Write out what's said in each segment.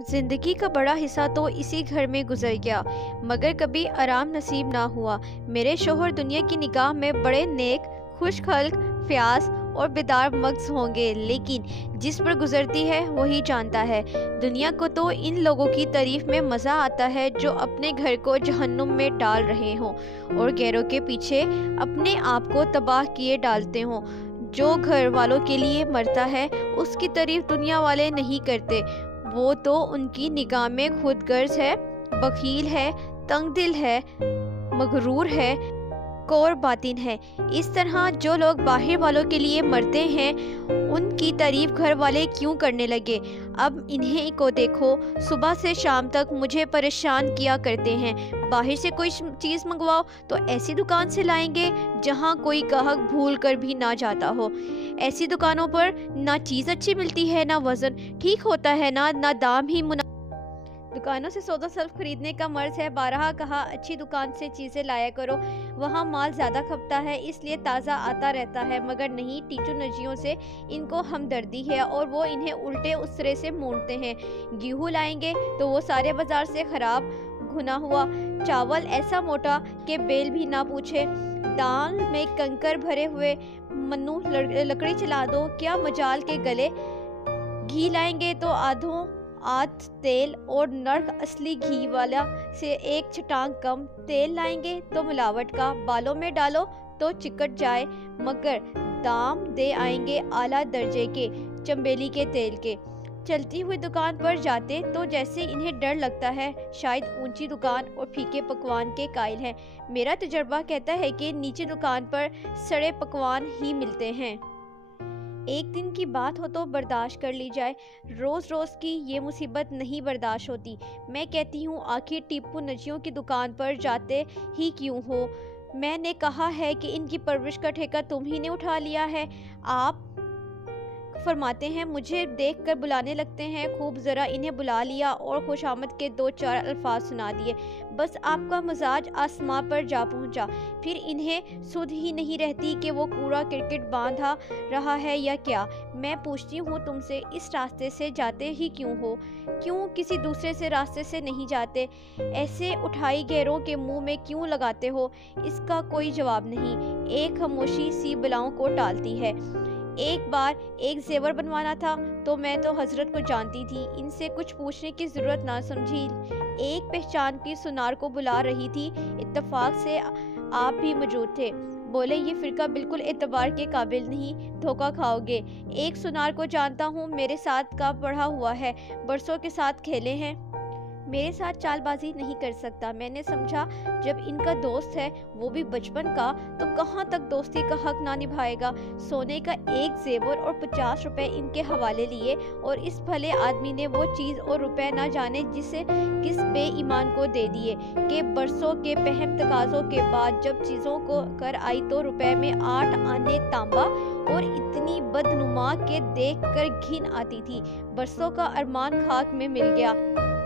जिंदगी का बड़ा हिस्सा तो इसी घर में गुजर गया, मगर कभी आराम नसीब ना हुआ। मेरे शोहर दुनिया की निगाह में बड़े नेक, खुशखल्क, फयाज और बेदार मग़ज़ होंगे, लेकिन जिस पर गुजरती है वही जानता है। दुनिया को तो इन लोगों की तारीफ में मज़ा आता है जो अपने घर को जहन्नुम में डाल रहे हों और गैरों के पीछे अपने आप को तबाह किए डालते हों। जो घर वालों के लिए मरता है उसकी तारीफ दुनिया वाले नहीं करते। वो तो उनकी निगाह में खुदगर्ज है, बखील है, तंग दिल है, मगरूर है, कोर बातिन है। इस तरह जो लोग बाहर वालों के लिए मरते हैं उनकी तारीफ घर वाले क्यों करने लगे। अब इन्हें को देखो, सुबह से शाम तक मुझे परेशान किया करते हैं। बाहर से कोई चीज़ मंगवाओ तो ऐसी दुकान से लाएंगे जहां कोई ग्राहक भूल कर भी ना जाता हो। ऐसी दुकानों पर ना चीज़ अच्छी मिलती है, ना वज़न ठीक होता है, ना दाम ही दुकानों से सौदा सल्फ खरीदने का मर्ज है। बारहा कहा अच्छी दुकान से चीज़ें लाया करो, वहाँ माल ज़्यादा खपता है इसलिए ताज़ा आता रहता है। मगर नहीं, टीचू नजियों से इनको हमदर्दी है और वो इन्हें उल्टे उसरे से मोड़ते हैं। गेहूँ लाएंगे तो वो सारे बाज़ार से ख़राब घुना हुआ, चावल ऐसा मोटा कि बेल भी ना पूछे, दाल में कंकर भरे हुए, मन्नू लकड़ी चला दो क्या मजाल के गले। घी लाएंगे तो आधों आध तेल और नर्क असली घी वाला से एक छटांग कम। तेल लाएंगे तो मिलावट का, बालों में डालो तो चिकट जाए, मगर दाम दे आएंगे आला दर्जे के चंबेली के तेल के। चलती हुई दुकान पर जाते तो जैसे इन्हें डर लगता है, शायद ऊंची दुकान और फीके पकवान के कायल हैं। मेरा तजर्बा कहता है कि नीचे दुकान पर सड़े पकवान ही मिलते हैं। एक दिन की बात हो तो बर्दाश्त कर ली जाए, रोज़ रोज़ की ये मुसीबत नहीं बर्दाश्त होती। मैं कहती हूँ आखिर टीपू नजियों की दुकान पर जाते ही क्यों हो। मैंने कहा है कि इनकी परवरिश का ठेका तुम ही ने उठा लिया है। आप फरमाते हैं मुझे देखकर बुलाने लगते हैं। खूब ज़रा इन्हें बुला लिया और खुशामद के दो चार अल्फाज सुना दिए, बस आपका मिजाज आसमां पर जा पहुंचा। फिर इन्हें सुध ही नहीं रहती कि वो कूड़ा क्रिकेट बांधा रहा है या क्या। मैं पूछती हूँ तुमसे, इस रास्ते से जाते ही क्यों हो, क्यों किसी दूसरे से रास्ते से नहीं जाते, ऐसे उठाई गैरों के मुंह में क्यों लगाते हो। इसका कोई जवाब नहीं। एक खामोशी सी बलाओं को टालती है। एक बार एक जेवर बनवाना था तो मैं तो हजरत को जानती थी, इनसे कुछ पूछने की जरूरत ना समझी। एक पहचान की सुनार को बुला रही थी, इत्तेफाक से आप भी मौजूद थे। बोले ये फिरका बिल्कुल एतबार के काबिल नहीं, धोखा खाओगे। एक सुनार को जानता हूँ, मेरे साथ का पढ़ा हुआ है, बरसों के साथ खेले हैं, मेरे साथ चालबाजी नहीं कर सकता। मैंने समझा जब इनका दोस्त है, वो भी बचपन का, तो कहाँ तक दोस्ती का हक ना निभाएगा। सोने का एक जेवर और 50 रुपए इनके हवाले लिए और इस भले आदमी ने वो चीज़ और रुपए ना जाने जिसे किस बेईमान को दे दिए कि बरसों के पहम तकाजों के बाद जब चीज़ों को कर आई तो रुपए में 8 आने तांबा और इतनी बदनुमा के देख कर घिन आती थी। बरसों का अरमान खाक में मिल गया।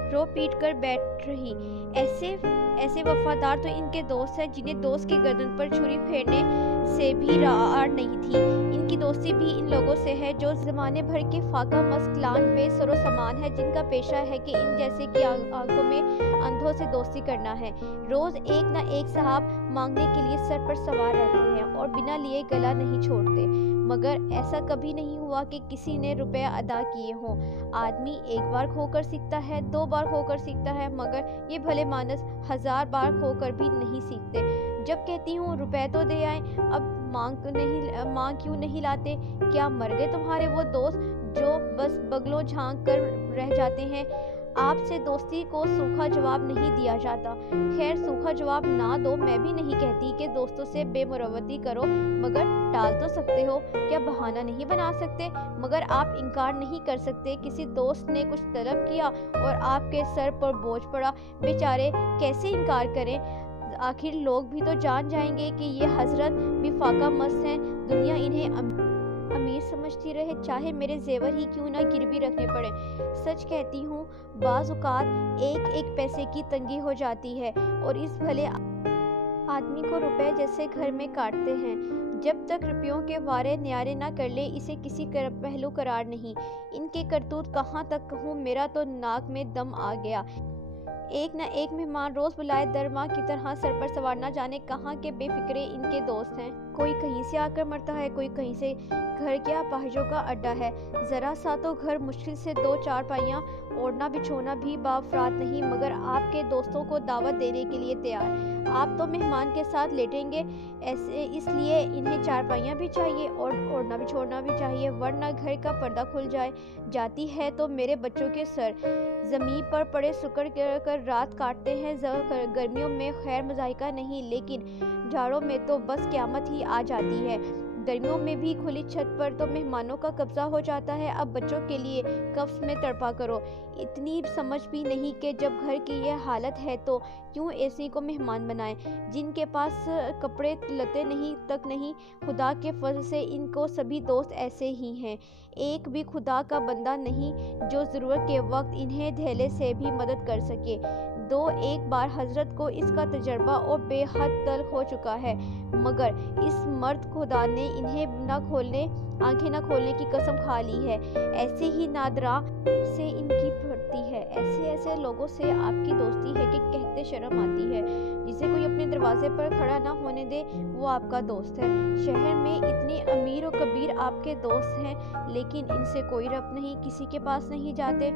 रो पीट कर बैठ रही। ऐसे वफादार तो इनके दोस्त हैं जिन्हें दोस्त की गर्दन पर छुरी फेरने से भी रार नहीं थी। इनकी दोस्ती भी इन लोगों से है जो जमाने भर के फाका मस्क लान बेसरो सामान है, जिनका पेशा है कि इन जैसे की आंखों में अंधों से दोस्ती करना है। रोज एक ना एक साहब मांगने के लिए सर पर सवार रहते हैं और बिना लिए गला नहीं छोड़ते, मगर ऐसा कभी नहीं हुआ कि किसी ने रुपया अदा किए हों। आदमी एक बार खोकर सीखता है, 2 बार खोकर सीखता है, मगर ये भले मानस 1000 बार खोकर भी नहीं सीखते। जब कहती हूँ रुपए तो दे आए, अब मांग क्यों नहीं लाते। क्या मर गए तुम्हारे वो दोस्त जो बस बगलों झांक कर रह जाते हैं। आपसे दोस्ती को सूखा जवाब नहीं दिया जाता। खैर सूखा जवाब ना दो, मैं भी नहीं कहती कि दोस्तों से बेमुरवती करो, मगर टाल तो सकते हो। क्या बहाना नहीं बना सकते। मगर आप इनकार नहीं कर सकते। किसी दोस्त ने कुछ तलब किया और आपके सर पर बोझ पड़ा, बेचारे कैसे इनकार करें। आखिर लोग भी तो जान जाएंगे कि ये हजरत भी फाका मस्त हैं। दुनिया इन्हें अमीर समझती रहे, चाहे मेरे जेवर ही क्यों ना गिरवी रखने पड़े। सच कहती हूँ, बाज़ औक़ात एक एक पैसे की तंगी हो जाती है और इस भले आदमी को रुपए जैसे घर में काटते हैं। जब तक रुपयों के वारे न्यारे ना कर ले इसे किसी पहलू करार नहीं। इनके करतूत कहाँ तक कहूँ, मेरा तो नाक में दम आ गया। एक न एक मेहमान रोज बुलाए दरमाह की तरह सर पर सवार, ना जाने कहाँ के बेफिक्रे इनके दोस्त हैं। कोई कहीं से आकर मरता है, कोई कहीं से। घर क्या अपाहिजों का अड्डा है। जरा सा तो घर मुश्किल से 2 चारपाइयाँ ओढ़ना बिछोना भी बाफरात नहीं, मगर आपके दोस्तों को दावत देने के लिए तैयार। आप तो मेहमान के साथ लेटेंगे, ऐसे इसलिए इन्हें चारपाइयाँ भी चाहिए और ओढ़ना बिछोना भी चाहिए, वरना घर का पर्दा खुल जाती है तो मेरे बच्चों के सर ज़मीन पर पड़े सुकड़ कर रात काटते हैं। गर्मियों में खैर मज़ाहिका नहीं, लेकिन जाड़ों में तो बस क़यामत ही आ जाती है। गर्मियों में भी खुली छत पर तो मेहमानों का कब्जा हो जाता है। अब बच्चों के लिए कफ्स में तड़पा करो। इतनी समझ भी नहीं कि जब घर की ये हालत है तो क्यों एसी को मेहमान बनाएं। जिनके पास कपड़े लते नहीं, खुदा के फजल से इनको सभी दोस्त ऐसे ही हैं। एक भी खुदा का बंदा नहीं जो ज़रूरत के वक्त इन्हें धेले से भी मदद कर सके। एक बार हजरत को इसका तजर्बा और बेहद तल्ख हो चुका है, मगर इस मर्द खुदा ने इन्हें आंखें न खोलने की कसम खा ली है। ऐसे ही नादरा से इनकी बढ़ती है। ऐसे लोगों से आपकी दोस्ती है कि कहते शर्म आती है। जिसे कोई अपने दरवाजे पर खड़ा ना होने दे वो आपका दोस्त है। शहर में इतने अमीर और कबीर आपके दोस्त हैं, लेकिन इनसे कोई रब्त नहीं, किसी के पास नहीं जाते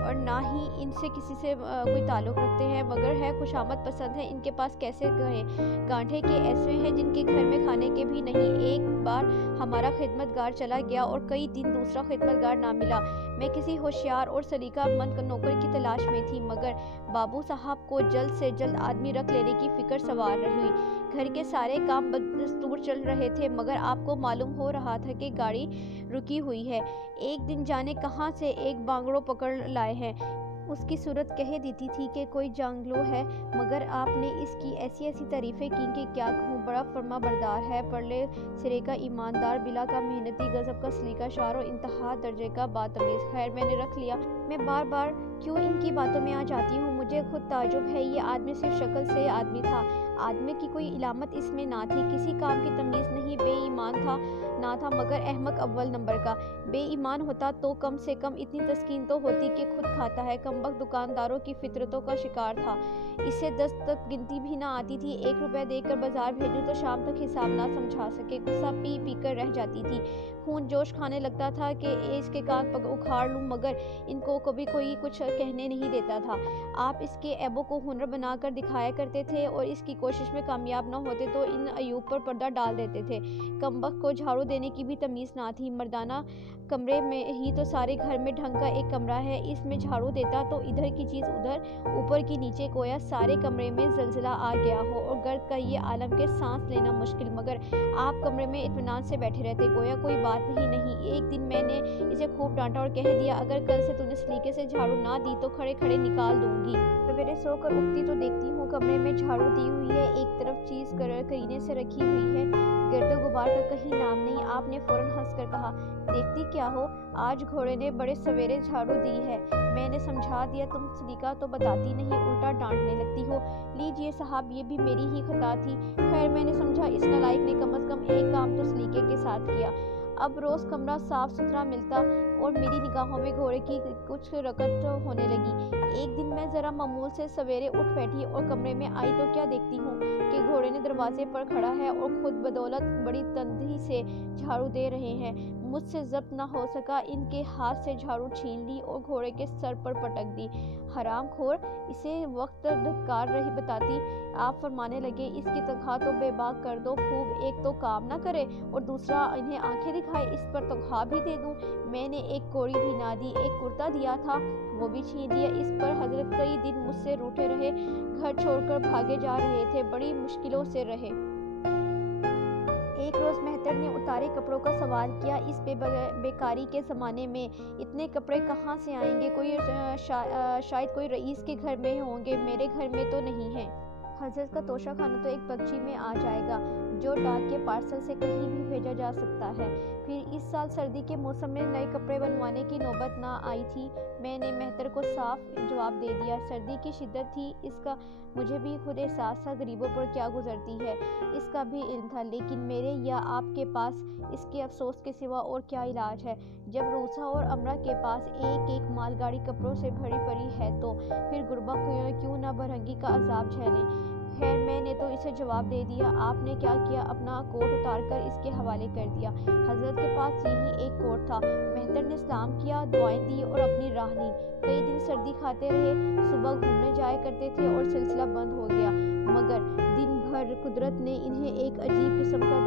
और ना ही इनसे किसी से कोई ताल्लुक़ रखते हैं, मगर है खुशामद पसंद है। इनके पास कैसे कहें। गांठे के ऐसे हैं जिनके घर में खाने के भी नहीं। एक बार हमारा खिदमतगार चला गया और कई दिन दूसरा खिदमतगार ना मिला। मैं किसी होशियार और सलीकामंद नौकर की तलाश में थी, मगर बाबू साहब को जल्द से जल्द आदमी रख लेने की फिक्र सवार रही। घर के सारे काम बदस्तूर चल रहे थे, मगर आपको मालूम हो रहा था कि गाड़ी रुकी हुई है। एक दिन जाने कहाँ से एक बांगड़ो पकड़ लाए हैं। उसकी सूरत कह देती थी कि कोई जांगलो है, मगर आपने इसकी ऐसी तारीफ़ें की कि क्या कहूँ। बड़ा फर्मा बरदार है, परले सिरे का ईमानदार, बिला का मेहनती, गज़ब का सलीका शार और इंतहा दर्जे का बातमीज़। खैर मैंने रख लिया। मैं बार बार क्यों इनकी बातों में आ जाती हूँ। मुझे खुद ताजुब है, ये आदमी सिर्फ शक्ल से आदमी था। आदमी की कोई इलामत इसमें ना थी, किसी काम की तमीज़ नहीं। बेईमान ना था, मगर अहमक अव्वल नंबर का। बेईमान होता तो कम से कम इतनी तस्कीन तो होती कि खुद खाता है। कमबख्त दुकानदारों की फितरतों का शिकार था। इसे 10 तक गिनती भी ना आती थी। 1 रुपया देकर बाजार भेजूं तो शाम तक हिसाब ना समझा सके। गुस्सा पी कर रह जाती थी। खून जोश खाने लगता था कि इसके कान उखाड़ लूं, मगर इनको कभी कोई कुछ कहने नहीं देता था। आप इसके ऐबों को हुनर बनाकर दिखाया करते थे और इसकी कोशिश में कामयाब न होते तो इन अयूब पर पर्दा डाल देते थे। कमबख्त को झाड़ू देने की भी तमीज़ ना थी। मर्दाना कमरे में ही तो सारे घर में ढंग का एक कमरा है, इसमें झाड़ू देता तो इधर की चीज़ उधर, ऊपर की नीचे, गोया सारे कमरे में ज़लज़ला आ गया हो और गर्द का ये आलम के सांस लेना मुश्किल, मगर आप कमरे में इत्मीनान से बैठे रहते, गोया कोई बात नहीं। एक दिन मैंने इसे खूब डांटा और कह दिया, अगर कल से तूने सलीके से झाड़ू ना दी तो खड़े खड़े निकाल दूंगी। सवेरे सोकर उठती तो देखती हूँ कमरे में झाड़ू दी हुई है, एक तरफ चीज़ करीने से रखी हुई है, गर्द गुबार का कहीं नाम नहीं। आपने फौरन हंसकर कहा, देखती क्या हो, आज घोड़े ने बड़े सवेरे झाड़ू दी है। मैंने समझा दिया, तुम सलीका तो बताती नहीं, उल्टा डांटने लगती हो। लीजिए साहब, ये भी मेरी ही खता थी। खैर मैंने समझा इस नालायक ने कम से कम एक काम तो सलीके के साथ किया। अब रोज़ कमरा साफ सुथरा मिलता और मेरी निगाहों में घोड़े की कुछ रकत होने लगी। एक दिन मैं ज़रा मामूल से सवेरे उठ बैठी और कमरे में आई तो क्या देखती हूँ कि घोड़े ने दरवाजे पर खड़ा है और खुद बदौलत बड़ी तंदही से झाड़ू दे रहे हैं। मुझसे ज़ब्त ना हो सका, इनके हाथ से झाड़ू छीन ली और घोड़े के सर पर पटक दी। हरामखोर, इसे वक्त धत्कार रही बताती। आप फरमाने लगे, इसकी तनख्वाह तो बेबाक कर दो खूब, एक तो काम ना करे और दूसरा इन्हें आंखें दिखाए, इस पर तनख्वाह भी दे दूं। मैंने एक कोड़ी भी ना दी, एक कुर्ता दिया था वो भी छीन दिया। इस पर हजरत कई दिन मुझसे रूठे रहे, घर छोड़कर भागे जा रहे थे, बड़ी मुश्किलों से रहे। एक रोज़ मेहतर ने उतारे कपड़ों का सवाल किया, इस बेकारी के ज़माने में इतने कपड़े कहाँ से आएंगे, कोई शायद कोई रईस के घर में होंगे, मेरे घर में तो नहीं है। حضرت کا توشہ خانہ تو ایک بگچی میں آ جائے گا جو ڈاک کے پارسل سے کہیں بھی بھیجا جا سکتا ہے۔ پھر اس سال سردی کے موسم میں نئے کپڑے بنوانے کی نوبت نہ آئی تھی۔ میں نے مہتر کو صاف جواب دے دیا۔ سردی کی شدت تھی، اس کا مجھے بھی خود احساس تھا، غریبوں پر کیا گزرتی ہے اس کا بھی علم تھا، لیکن میرے یا آپ کے پاس اس کے افسوس کے سوا اور کیا علاج ہے؟ جب روسا اور امرا کے پاس ایک ایک مال گاڑی کپڑوں سے بھری پڑی ہے تو پھر غربا کیوں نہ برہنگی کا عذاب جھیلیں؟ خیر میں نے تو اسے جواب دے دیا۔ آپ نے کیا کیا؟ اپنا کوٹ اتار کر اس کے حوالے کر دیا۔ حضرت کے پاس یہی ایک کوٹ تھا۔ مہتر نے سلام کیا، دعائیں دی اور اپنی راہ لی۔ کئی دن سردی کھاتے رہے، صبح گھومنے جایا کرتے تھے اور سلسلہ بند ہو گیا، مگر دن بھر قدرت نے انہیں ایک عجیب قسم کا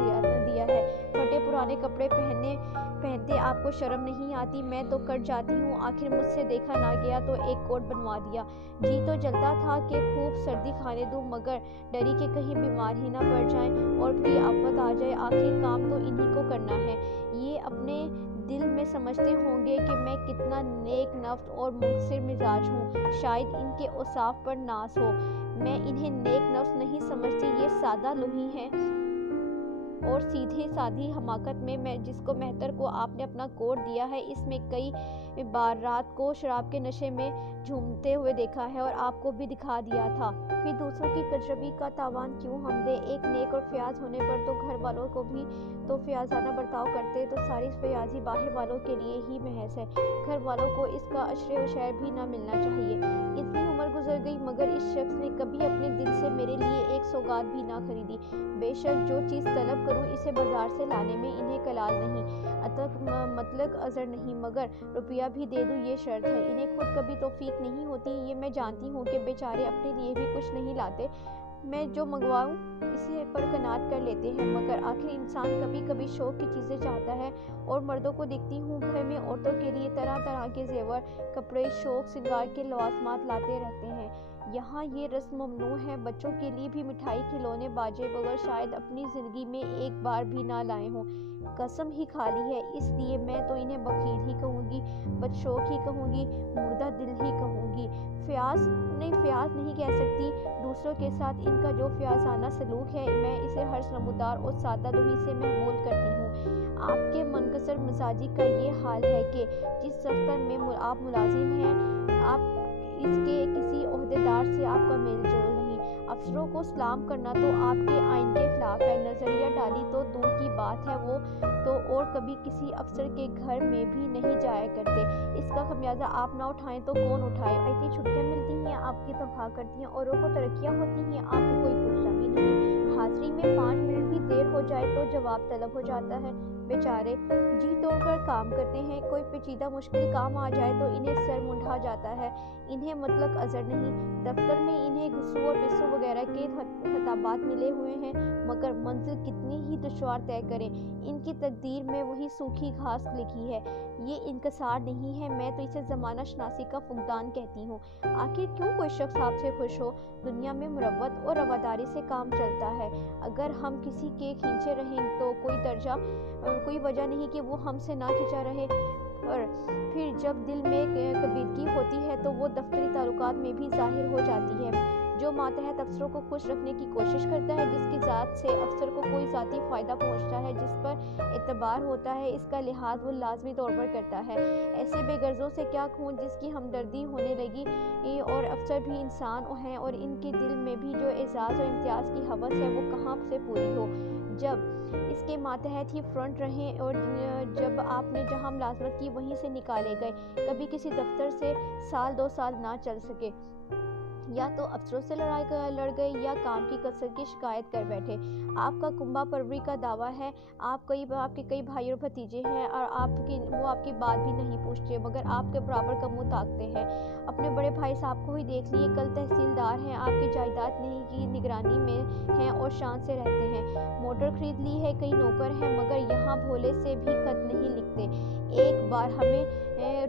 دیا ہے۔ پھٹے پرانے کپڑے پہنتے آپ کو شرم نہیں آتی؟ میں تو کٹ جاتی ہوں، آخر مجھ سے دیکھا نہ گیا تو ایک کوٹ بنوا دیا۔ جی تو جلتا تھا کہ خوب سردی کھانے دوں، مگر ڈری کہ کہیں بیمار ہی نہ پڑ جائیں اور کوئی آفت آ جائے، آخر کام تو انہی کو کرنا ہے۔ یہ اپنے دل میں سمجھتے ہوں گے کہ میں کتنا نیک نفس اور مقصر مزاج ہوں، شاید ان کے اوصاف پر ناز ہو۔ میں انہیں نیک نفس نہیں سمجھتی، یہ سادہ لوحی ہیں اور سیدھی سادھی حماقت میں جس کو مہتر کو آپ نے اپنا کوٹ دیا ہے، اس میں کئی بار رات کو شراب کے نشے میں جھومتے ہوئے دیکھا ہے اور آپ کو بھی دکھا دیا تھا۔ پھر دوسروں کی کجربی کا تاوان کیوں ہم دیں؟ ایک نیک اور فیاض ہونے پر تو گھر والوں کو بھی تو فیاضانہ برتاؤ کرتے، تو ساری فیاضی باہر والوں کے لیے ہی محض ہے، گھر والوں کو اس کا عشر و شعر بھی نہ ملنا چاہیے۔ اتنی عمر گزر گئی مگر اس شخص نے کبھی اپنے دل سے میرے لیے ایک سوغات بھی نہ خریدی۔ بے شک جو چیز طلب کروں اسے بازار سے لانے میں انہیں کلال نہیں، مطلق عذر نہیں، مگر روپیہ بھی دے دوں یہ شرط ہے۔ انہیں خود کبھی توفیق نہیں ہوتی، یہ میں جانتی ہوں کہ بیچارے اپنے لیے بھی کچھ نہیں لاتے، میں جو منگواؤں اسے پر قناعت کر لیتے ہیں، مگر آخر انسان کبھی کبھی شوق کی چیزیں چاہتا ہے۔ اور مردوں کو دیکھتی ہوں گھر میں عورتوں کے لیے طرح طرح کے زیور، کپڑے، شوق سنگار کے لوازمات لاتے رہتے ہیں۔ یہاں یہ رسم ممنوع ہے، بچوں کے لیے بھی مٹھائی، کھلونے، باجے وغیرہ شاید اپنی زندگی میں ایک بار بھی نہ لائے ہوں۔ قسم ہی کھالی ہے، اس لیے میں تو انہیں بخیل ہی کہوں گی، بدشوق ہی کہوں گی، مردہ دل ہی کہوں گی۔ فیاض نہیں کہہ سکتی، دوسروں کے ساتھ ان کا جو فیاضانہ سلوک ہے میں اسے ہرش نمودار اور سادہ لوحی سے محمول کرتی ہوں۔ آپ کے منکسر مزاجی کا یہ حال ہے کہ جس دفتر میں آپ ملازم ہیں، آپ اس کے کسی عہدیدار سے آپ کا میل جول نہیں، افسروں کو سلام کرنا تو آپ کے آئین کے خلاف ہے، نظریہ ڈالی تو دور کی بات ہے، وہ تو اور کبھی کسی افسر کے گھر میں بھی نہیں جایا کرتے۔ اس کا خمیازہ آپ نہ اٹھائیں تو کون اٹھائے؟ اتنی چھٹیاں ملتی ہیں، آپ کی تنخواہ کرتی ہیں، اوروں کو ترقیاں ہوتی ہیں، آپ کو کوئی پوچھتا بھی نہیں، حاضری میں 5 منٹ بھی دیر ہو جائے تو جواب طلب ہو جاتا ہے۔ بیچارے جی توڑ کر کام کرتے ہیں، کوئی پیچیدہ مشکل کام آ جائے تو انہیں سر منڈھا جاتا ہے، انہیں مطلق عذر نہیں۔ دفتر میں انہیں غصوں اور پسوں وغیرہ کے خطابات ملے ہوئے ہیں، مگر منزل کتنی ہی دشوار طے کریں، ان کی تقدیر میں وہی سوکھی گھاس لکھی ہے۔ یہ انکسار نہیں ہے، میں تو اسے زمانہ شناسی کا فقدان کہتی ہوں۔ آخر کیوں کوئی شخص آپ سے خوش ہو؟ دنیا میں مروت اور رواداری سے کام چلتا ہے، اگر ہم کسی کے کھینچے رہیں تو کوئی وجہ نہیں کہ وہ ہم سے نہ کھینچا رہے، اور پھر جب دل میں کبیدگی ہوتی ہے تو وہ دفتری تعلقات میں بھی ظاہر ہو جاتی ہے۔ جو ماتحت افسروں کو خوش رکھنے کی کوشش کرتا ہے، جس کی ذات سے افسر کو کوئی ذاتی فائدہ پہنچتا ہے، جس پر اعتبار ہوتا ہے، اس کا لحاظ وہ لازمی طور پر کرتا ہے۔ ایسے بے غرضوں سے کیا کہوں جس کی ہمدردی ہونے لگی، اور افسر بھی انسان ہیں اور ان کے دل میں بھی جو اعزاز اور امتیاز کی ہوس ہے وہ کہاں سے پوری ہو، جب اس کے ماتحت ہی فرنٹ رہیں اور جب آپ نے جہاں ملازمت کی وہیں سے نکالے گئے، کبھی کسی دفتر سے سال 2 سال نہ چل سکے، یا تو افسروں سے لڑ گئے یا کام کی کثرت کی شکایت کر بیٹھے۔ آپ کا کنبہ پروری کا دعویٰ ہے، آپ کے کئی بھائی اور بھتیجے ہیں اور وہ آپ کی بات بھی نہیں پوچھتے، مگر آپ کے برابر کا منہ تاکتے ہیں۔ اپنے بڑے بھائی صاحب کو ہی دیکھ لیے، کل تحصیلدار ہیں، آپ کی جائیداد نہیں کی نگرانی میں ہیں اور شان سے رہتے ہیں، موٹر خرید لی ہے، کئی نوکر ہیں، مگر یہاں بھولے سے بھی خط نہیں لکھتے۔ ایک بار ہمیں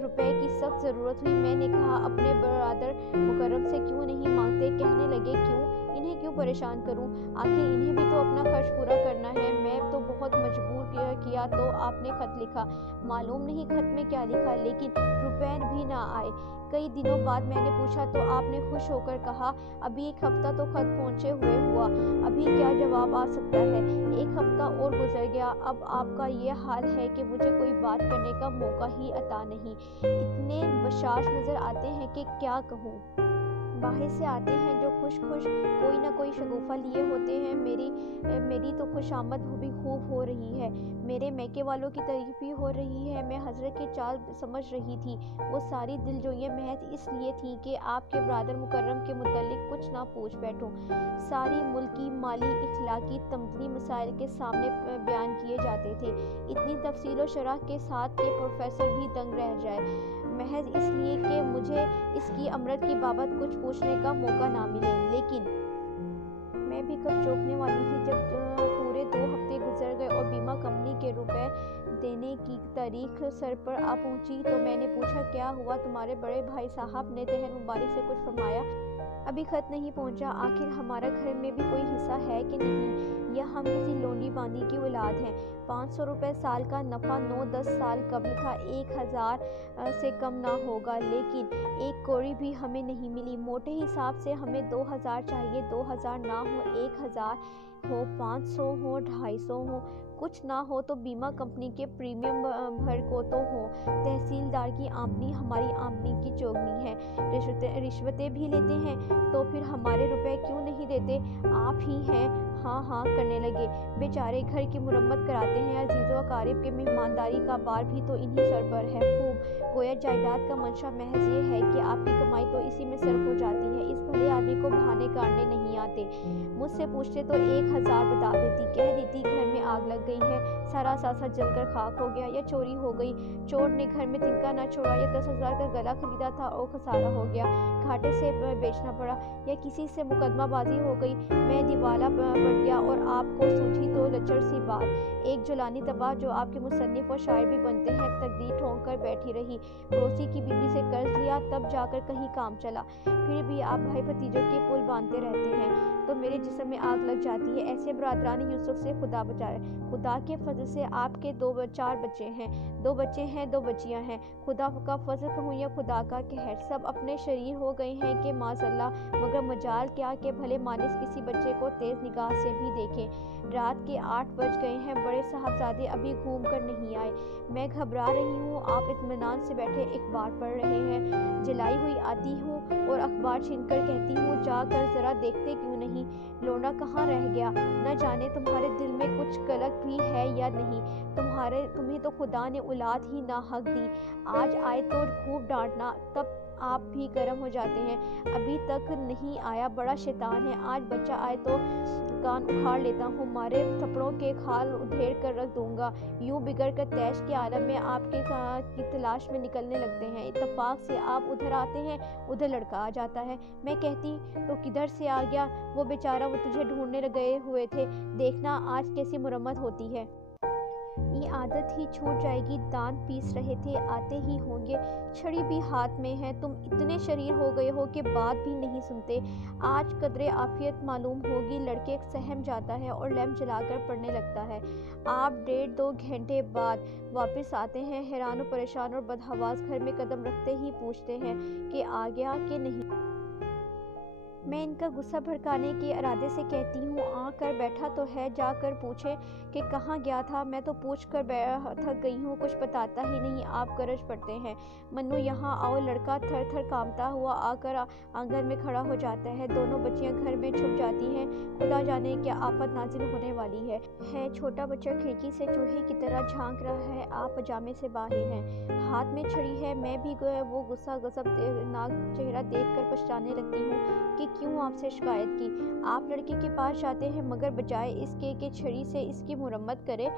روپے کی سخت ضرورت ہوئی، میں نے کہا اپنے برادر مکرم سے کیوں نہیں مانگتے؟ کہنے لگے کیوں، انہیں کیوں پریشان کروں، آخر انہیں بھی تو اپنا خرچ پورا کرنا ہے۔ میں تو بہت مجبور کیا تو آپ نے خط لکھا، معلوم نہیں خط میں کیا لکھا، لیکن روپے بھی نہ آئے۔ کئی دنوں दिनों बाद मैंने पूछा तो आपने खुश होकर कहा, अभी 1 हफ्ता तो खत पहुँचे हुए हुआ, अभी क्या जवाब आ सकता है। 1 हफ्ता और गुजर गया। अब आपका ये हाल है कि मुझे कोई बात करने का मौका ही अता नहीं। इतने बशाश नज़र आते हैं कि क्या कहूँ। बाहर से आते हैं जो खुश कोई ना कोई शगुफा लिए होते हैं। मेरी तो खुशामद भी खूब हो रही है, मेरे मैके वालों की तारीफ भी हो रही है। मैं हजरत की चाल समझ रही थी। वो सारी दिलजोइयाँ महज इसलिए थी कि आपके ब्रादर मुकर्रम के मुतल्लिक कुछ ना पूछ बैठूं। सारी मुल्की, माली, इखलाकी, तमदनी मसाइल के सामने बयान किए जाते थे, इतनी तफसील व शरह के साथ कि प्रोफेसर भी दंग रह जाए, महज इसलिए कि मुझे इसकी अमरत की बाबत कुछ पूछने का मौका ना मिले। लेकिन मैं भी कब चौंकने वाली थी जब पूरे 2 हफ्ते गुजर गए और बीमा कंपनी के रुपए देने की तारीख सर पर आ पहुंची तो मैंने पूछा, क्या हुआ, तुम्हारे बड़े भाई साहब ने तहर मुबारक से कुछ फरमाया? अभी खत नहीं पहुंचा। आखिर हमारा घर में भी कोई हिस्सा है कि नहीं, या हम किसी लोंडी बांदी की औलाद हैं। 500 रुपये साल का नफ़ा 9-10 साल कबल था, 1000 से कम ना होगा, लेकिन एक कौड़ी भी हमें नहीं मिली। मोटे हिसाब से हमें 2000 चाहिए। 2000 ना हो, 1000 हो, 500 हो, 250 हो, कुछ ना हो तो बीमा कंपनी के प्रीमियम भर को तो हो। तहसीलदार की आमदनी हमारी आमदनी की चौगनी है। रिश्वतें भी लेते हैं, तो फिर हमारे रुपए क्यों नहीं देते? आप ही हैं हाँ करने लगे। बेचारे घर की मुरम्मत कराते हैं। अजीज़ो अकारिब के मेहमानदारी का बार भी तो इन्हीं सर पर है। खूब गोया जायदाद का मंशा महज ये है कि आपकी कमाई तो इसी में सर्फ हो जाती है। इस भले आदमी को बहाने काटने नहीं आते। मुझसे पूछते तो 1000 बता देती, कह देती घर में आग लग गई है, सारा सासा जलकर खाक हो गया, या चोरी हो गई, चोर ने घर में तिनका ना छोड़ा, या 10,000 का गला खरीदा था और खसारा हो गया, घाटे से बेचना पड़ा, या किसी से मुकदमाबाजी हो गई, मैं दिवाला पड़ गया। और आपको सूझी तो लचर सी बात, एक जुलानी तबाह जो आपके मुसन्निफ और शायर भी बनते हैं, तकदीर ठोंक कर बैठी रही। पड़ोसी की बीवी से कर्ज लिया, तब जाकर कहीं काम चला। फिर भी आप भाई भतीजों के पुल बांधते रहते हैं तो मेरे जिस्म में आग लग जाती है। ऐसे बरादरान यूसुफ से खुदा बचाए। खुदा के फजल से आपके 4 बच्चे हैं, 2 बच्चे हैं, 2 बच्चियां हैं। खुदा का फजल कहूँ या खुदा का कहर, सब अपने शरीर हो गए हैं कि माज़अल्लाह, मगर मजाल क्या कि भले मानिस किसी बच्चे को तेज निगाह से भी देखें। रात के 8 बज गए हैं, बड़े साहबजादे अभी घूम कर नहीं आए। मैं घबरा रही हूँ, आप इत्मीनान से बैठे अखबार पढ़ रहे हैं। जलाई हुई आती हूँ और अखबार छीनकर कहती हूँ, जाकर ज़रा देखते क्यों नहीं, लौंडा कहाँ रह गया? न जाने तुम्हारे दिल में कुछ गलत भी है या नहीं। तुम्हें तो खुदा ने औलाद ही ना हक दी। आज आए तो खूब डांटना, तब आप भी गर्म हो जाते हैं। अभी तक नहीं आया, बड़ा शैतान है। आज बच्चा आए तो कान उखाड़ लेता हूँ, मारे थप्पड़ों के खाल उधेड़ कर रख दूंगा। यूं बिगड़ कर तैश के आलम में आपके की तलाश में निकलने लगते हैं। इत्तेफाक से आप उधर आते हैं, उधर लड़का आ जाता है। मैं कहती तो किधर से आ गया वो बेचारा, वो तुझे ढूंढने गए हुए थे, देखना आज कैसी मुरम्मत होती है। ये आदत ही छूट जाएगी। दांत पीस रहे थे, आते ही होंगे, छड़ी भी हाथ में है। तुम इतने शरीर हो गए हो कि बात भी नहीं सुनते। आज कदरे आफियत मालूम होगी। लड़के सहम जाता है और लैंप जलाकर पढ़ने लगता है। आप 1.5-2 घंटे बाद वापस आते हैं, हैरान और परेशान और बदहवास। घर में कदम रखते ही पूछते हैं कि आ गया कि नहीं। मैं इनका गुस्सा भड़काने के इरादे से कहती हूँ, आकर बैठा तो है, जाकर पूछे कि कहाँ गया था। मैं तो पूछ कर थक गई हूँ, कुछ बताता ही नहीं। आप गरज पड़ते हैं, मन्नू यहाँ आओ। लड़का थर थर कांपता हुआ आकर आंगन में खड़ा हो जाता है। दोनों बच्चियाँ घर में छुप जाती हैं। खुदा जाने क्या आफत नाजिल होने वाली है। छोटा बच्चा खिड़की से चूहे की तरह झांक रहा है। आप पजामे से बाहर हैं, हाथ में छड़ी है। मैं भी वो गुस्सा गजबनाक चेहरा देखकर पछताने लगती हूँ कि क्यों आपसे शिकायत की। आप लड़के के पास जाते हैं, मगर बजाय इसके कि छड़ी से इसकी मुरम्मत करे,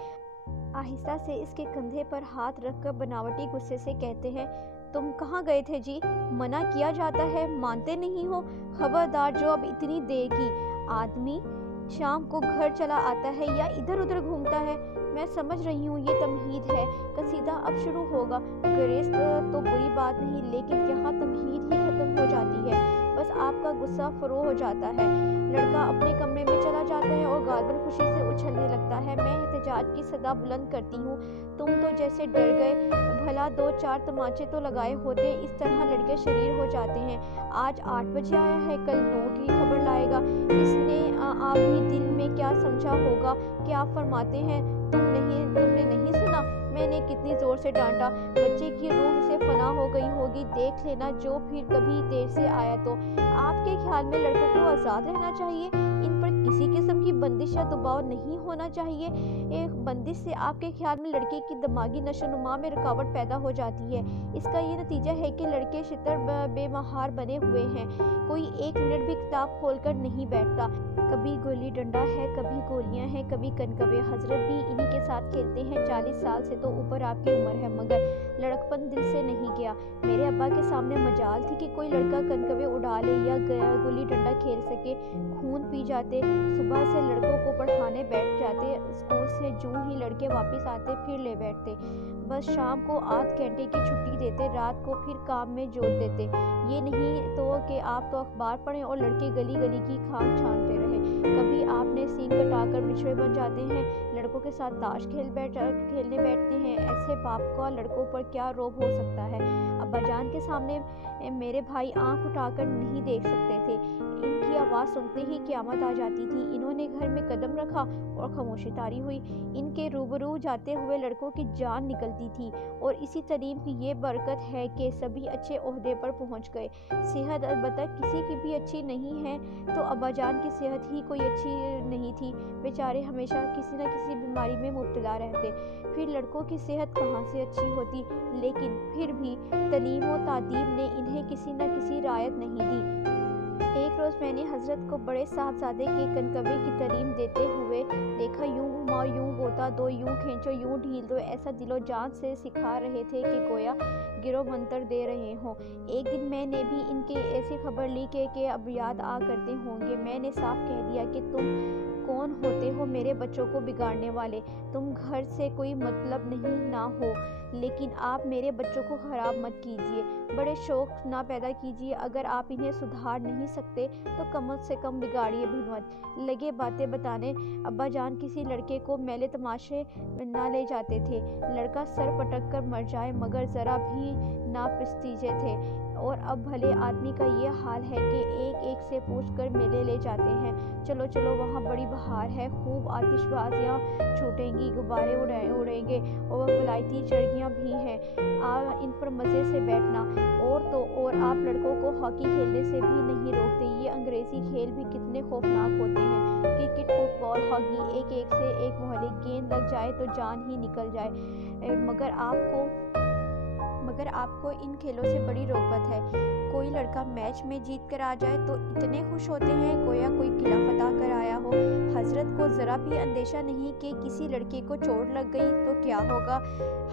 आहिस्ता से इसके कंधे पर हाथ रखकर बनावटी गुस्से से कहते हैं, तुम कहाँ गए थे जी? मना किया जाता है, मानते नहीं हो। खबरदार, जो अब इतनी देर की आदमी शाम को घर चला आता है या इधर उधर घूमता है। मैं समझ रही हूँ ये तमहीद है, कसीदा अब शुरू होगा। ग्रेस तो बुरी बात नहीं, लेकिन यहाँ तमहीद ही खत्म हो जाती है। बस आपका गुस्सा फरो हो जाता है। लड़का अपने कमरे में चला जाता है और गालिबन खुशी से उछलने लगता है। मैं एहतजाज की सदा बुलंद करती हूँ, तुम तो जैसे डर गए, भला 2-4 तमाचे तो लगाए होते। इस तरह लड़के शरीर हो जाते हैं। आज 8 बजे आया है, कल 9 की खबर लाएगा। इसने आप भी दिल में क्या समझा होगा कि आप फरमाते हैं तुमने नहीं सुना। मैंने कितनी जोर से डांटा। बच्चे की रूह से फना हो गई होगी, देख लेना जो फिर कभी देर से आया तो। आपके ख्याल में लड़कों को आज़ाद रहना चाहिए, इन पर किसी किस्म की बंदिश या दबाव नहीं होना चाहिए। एक बंदिश से आपके ख्याल में लड़के की दिमागी नशोनुमा में रुकावट पैदा हो जाती है। इसका ये नतीजा है कि लड़के शितर बेमहार बने हुए हैं। कोई 1 मिनट भी किताब खोलकर नहीं बैठता। कभी गोली डंडा है, कभी गोलियां हैं, कभी कनकवे। हजरत भी इन्हीं के साथ खेलते हैं। 40 साल से तो ऊपर आपकी उम्र है, मगर लड़कपन दिल से नहीं गया। मेरे अब्बा के सामने मजाल थी कि कोई लड़का कनकवे उड़ा ले या गुल्ली डंडा खेल सके। खून पी जाते, सुबह से लड़कों को पढ़ाने बैठ जाते। स्कूल से जूं ही लड़के वापस आते फिर ले बैठते। बस शाम को आध घंटे की छुट्टी देते, रात को फिर काम में जोत देते। ये नहीं तो कि आप तो अखबार पढ़ें और लड़के गली गली की खाक छानते रहे। कभी आपने सींग कटाकर बिछड़े बन जाते हैं, लड़कों के साथ ताश खेलने बैठते हैं। ऐसे बाप का लड़कों पर क्या रौब हो सकता है। अब्बाजान के सामने मेरे भाई आंख उठाकर नहीं देख सकते थे। इनकी आवाज़ सुनते ही क़यामत आ जाती थी। इन्होंने घर में कदम रखा और खामोशी तारी हुई। इनके रूबरू जाते हुए लड़कों की जान निकलती थी। और इसी तरीम की ये बरकत है कि सभी अच्छे ओहदे पर पहुंच गए। सेहत अलबत्ता किसी की भी अच्छी नहीं है, तो अब्बाजान की सेहत ही कोई अच्छी नहीं थी। बेचारे हमेशा किसी न किसी बीमारी में मुब्तला रहते। फिर लड़कों की सेहत कहाँ से अच्छी होती। लेकिन फिर भी तलीम व तादीब ने इन्हें किसी न किसी रायत नहीं दी। एक रोज़ मैंने हजरत को बड़े साहबजादे के कनकवे की तालीम देते हुए देखा। यूं घुमाओ, यूं गोता दो, यूं खींचो, यूं ढील दो। ऐसा दिलो जान से सिखा रहे थे कि गोया गिरो मंत्र दे रहे हों। एक दिन मैंने भी इनके ऐसी खबर ली कि अब याद आ करते होंगे। मैंने साफ कह दिया कि तुम कौन होते हो मेरे बच्चों को बिगाड़ने वाले। तुम घर से कोई मतलब नहीं ना हो, लेकिन आप मेरे बच्चों को ख़राब मत कीजिए, बड़े शौक ना पैदा कीजिए। अगर आप इन्हें सुधार नहीं सकते तो कम से कम बिगाड़िए भी मत। लगे बातें बताने। अब्बा जान किसी लड़के को मेले तमाशे ना ले जाते थे। लड़का सर पटक कर मर जाए मगर ज़रा भी ना पिस्तीजे थे। और अब भले आदमी का ये हाल है कि एक एक से पूछ कर मेले ले जाते हैं। चलो चलो, वहाँ बड़ी बहार है, खूब आतिशबाजियाँ छूटेंगी, गुब्बारे उड़ेंगे और वलायती चरगियाँ भी हैं। इन पर मज़े से बैठना। और तो और आप लड़कों को हॉकी खेलने से भी नहीं रोकते। ये अंग्रेज़ी खेल भी कितने खौफनाक होते हैं। क्रिकेट, फुटबॉल, हॉकी, एक एक से एक मोहल्ले। गेंद लग जाए तो जान ही निकल जाए। मगर आपको इन खेलों से बड़ी रग़बत है। कोई लड़का मैच में जीत कर आ जाए तो इतने खुश होते हैं गोया कोई किला फतह कर आया हो। हजरत को ज़रा भी अंदेशा नहीं कि किसी लड़के को चोट लग गई तो क्या होगा,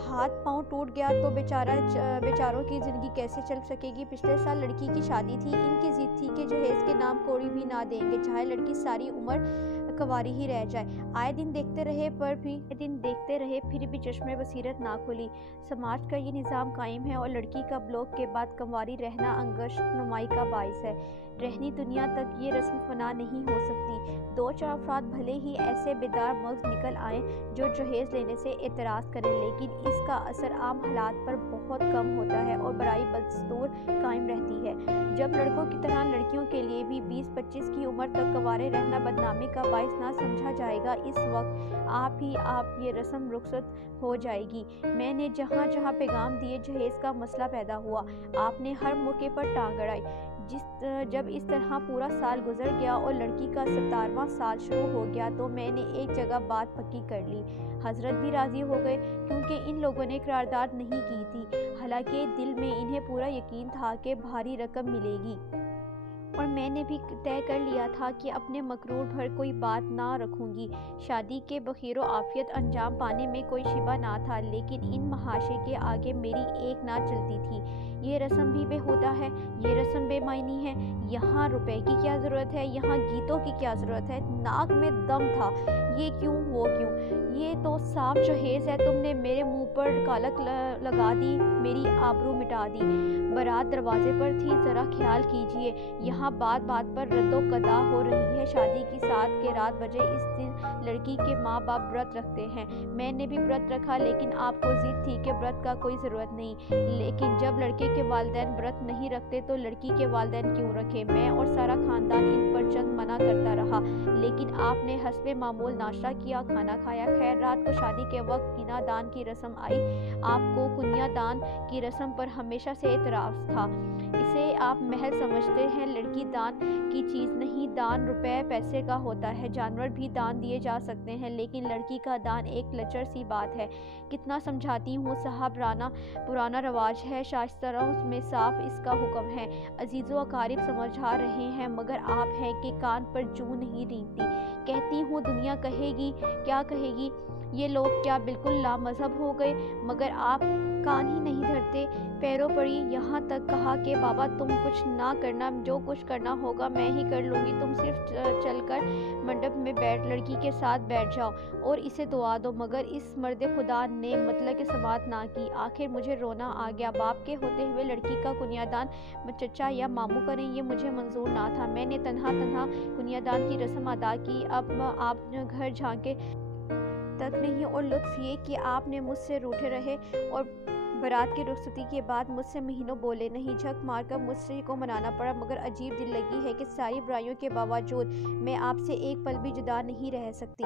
हाथ पांव टूट गया तो बेचारों की ज़िंदगी कैसे चल सकेगी। पिछले साल लड़की की शादी थी। इनकी ज़िद थी कि जहेज़ के नाम कौड़ी भी ना देंगे, चाहे लड़की सारी उम्र कवारी ही रह जाए। आए दिन देखते रहे फिर भी चश्मे बसीरत ना खुली। समाज का ये निज़ाम कायम है और लड़की का ब्लॉक के बाद कंवारी रहना अंगश्त नुमाई का बाइस है। रहनी दुनिया तक ये रस्म फना नहीं हो सकती। 2-4 अफराद भले ही ऐसे बेदार मग़ज़ निकल आए जो जहेज़ लेने से एतराज़ करें, लेकिन इसका असर आम हालात पर बहुत कम होता है और बराई बदस्तूर कायम रहती है। जब लड़कों की तरह लड़कियों के लिए भी 20-25 की उम्र तक कंवारे रहना बदनामी का बाइस ना समझा जाएगा, इस वक्त आप ये रस्म रुखसत हो जाएगी। मैंने जहाँ जहाँ पैगाम दिए जहेज़ का मसला पैदा हुआ। आपने हर मौके पर टांग अड़ाई। जब इस तरह पूरा साल गुजर गया और लड़की का 17वां साल शुरू हो गया तो मैंने एक जगह बात पक्की कर ली। हजरत भी राज़ी हो गए क्योंकि इन लोगों ने करारदाद नहीं की थी। हालांकि दिल में इन्हें पूरा यकीन था कि भारी रकम मिलेगी और मैंने भी तय कर लिया था कि अपने मकरूर भर कोई बात ना रखूंगी। शादी के बखीरो आफियत अंजाम पाने में कोई शिबा ना था, लेकिन इन महाशे के आगे मेरी एक ना चलती थी। ये रस्म भी बेहुदा है, ये रस्म बेमायनी है, यहाँ रुपए की क्या ज़रूरत है, यहाँ गीतों की क्या ज़रूरत है, नाक में दम था, ये क्यों वो क्यों, ये तो साफ जहेज़ है, तुमने मेरे मुंह पर कालक लगा दी, मेरी आबरू मिटा दी। बारात दरवाजे पर थी, ज़रा ख्याल कीजिए, यहाँ बात बात पर रद्दो कदा हो रही है। शादी की 7 के रात बजे इस दिन लड़की के माँ बाप व्रत रखते हैं। मैंने भी व्रत रखा, लेकिन आपको जिद थी कि व्रत का कोई ज़रूरत नहीं। लेकिन जब लड़के के वालिदैन व्रत नहीं रखते तो लड़की के वालिदैन क्यों रखे? मैं और सारा ख़ानदान इन पर चंद मना करता रहा, लेकिन आपने हस्बे मामूल नाश्ता किया, खाना खाया। खैर, रात को शादी के वक्त कन्यादान की रस्म आई। आपको कन्यादान की रस्म पर हमेशा से एतराज़ था। इसे आप महल समझते हैं, लड़की दान की चीज़ नहीं। दान रुपए पैसे का होता है, जानवर भी दान दिए जा सकते हैं, लेकिन लड़की का दान एक लचर सी बात है। कितना समझाती हूँ साहब, पुराना रवाज है, शास्त्रों में साफ इसका हुक्म है। अजीज़ो अकारिब समझा रहे हैं, मगर आप हैं कि कान पर जूं नहीं रेंगती। कहती हूँ दुनिया कहेगी, क्या कहेगी, ये लोग क्या बिल्कुल लामज़हब हो गए? मगर आप कान ही नहीं धरते। पैरों पड़ी, यहाँ तक कहा कि बाबा तुम कुछ ना करना, जो कुछ करना होगा मैं ही कर लूँगी, तुम सिर्फ चलकर मंडप में लड़की के साथ बैठ जाओ और इसे दुआ दो। मगर इस मर्द खुदा ने मतलब की समात ना की। आखिर मुझे रोना आ गया। बाप के होते हुए लड़की का कन्यादान चचा या मामू करें, ये मुझे मंजूर ना था। मैंने तन्हा कन्यादान की रस्म अदा की। अब आप घर झांके तक नहीं, और लुत्फ ये कि आपने मुझसे रूठे रहे और बारात की रुखसती के बाद मुझसे महीनों बोले नहीं। झक मारकर मुझसे को मनाना पड़ा, मगर अजीब दिल लगी है कि सारी बुराइयों के बावजूद मैं आपसे एक पल भी जुदा नहीं रह सकती।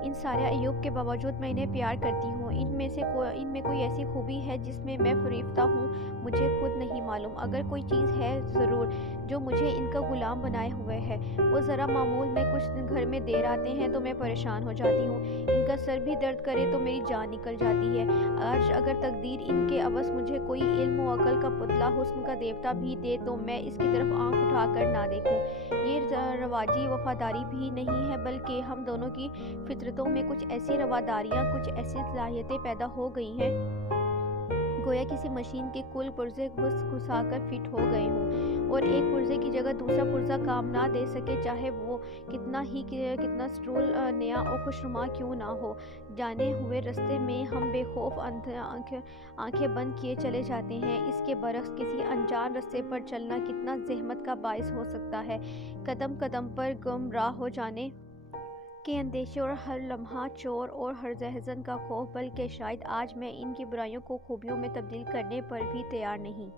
इन सारे अयूब के बावजूद मैं इन्हें प्यार करती हूँ। इनमें कोई ऐसी खूबी है जिसमें मैं फरीफ्ता हूँ, मुझे खुद नहीं मालूम। अगर कोई चीज़ है ज़रूर जो मुझे इनका गुलाम बनाए हुए है, वो ज़रा मामूल में कुछ घर में देर आते हैं तो मैं परेशान हो जाती हूँ। इनका सर भी दर्द करे तो मेरी जान निकल जाती है। आज अगर तकदीर इनके अवस मुझे कोई इल्म व अकल का पुतला, हुस्न का देवता भी दे तो मैं इसकी तरफ आँख उठाकर ना देखूँ। ये रवाजी वफादारी भी नहीं है, बल्कि हम दोनों की फितरतों में कुछ ऐसी रवादारियाँ, कुछ ऐसी सलाहियतें पैदा हो गई हैं, गोया किसी मशीन के कुल पुर्जे घुसाकर फिट हो गए हों और एक पुर्जे की जगह दूसरा पुर्जा काम ना दे सके, चाहे वो कितना स्ट्रोल नया और खुशनुमा क्यों ना हो। जाने हुए रास्ते में हम बेखौफ आंखें बंद किए चले जाते हैं। इसके बरक्स किसी अनजान रास्ते पर चलना कितना ज़हमत का बाइस हो सकता है। कदम कदम पर गुमराह हो जाने के अंदेशे और हर लम्हा चोर और हर जहज़न का खौफ, बल्कि शायद आज मैं इनकी बुराइयों को खूबियों में तब्दील करने पर भी तैयार नहीं।